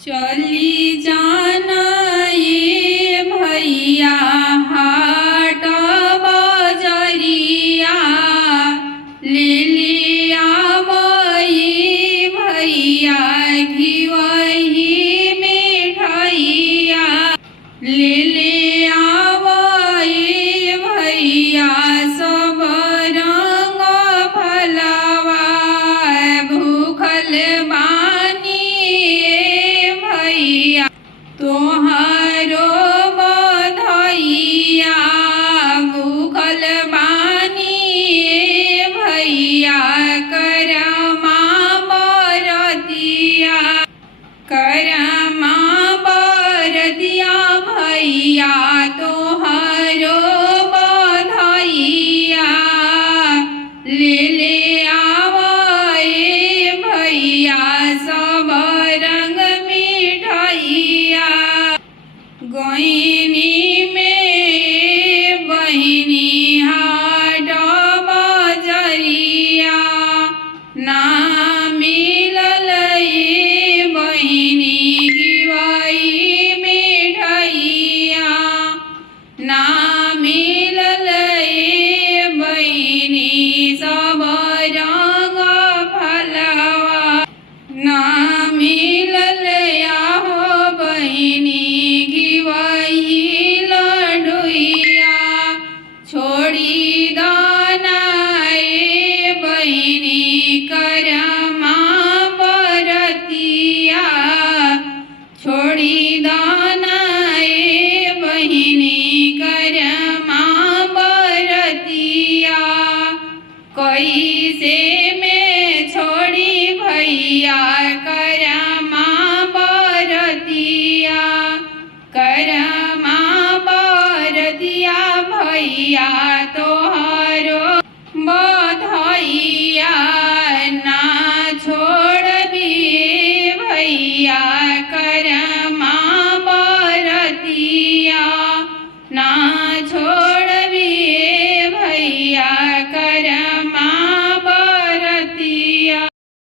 चली जाना ये भैया हाट बजरिया, ले लिया ये भैया घिवही मिठाइया, ले लिया ये भैया सब रंग फलवा, भूखल तोहारो बधाइया, भूखल बानी भैया करमा बरतिया, करमा बरतिया भैया तोहारो बधाइया, ले ले आवे भैया सब रंग मिठाइया। गईनी में बहिनी हाट बजरिया, ना मिलल बहिनी घिवही मिठाइया, ना मिलल बहिनी सब रंग फलवा, ना मिलल आहो बहिनी लडुइया, छोड़ी दाना बहिनी करमा बरतिया, छोड़ी दाना बहिनी करमा बरतिया, कैसे में छोड़ी भैया करमा बरतिया, करमा बरतिया भैया तोहारो बधाइया, ना छोड़बी भैया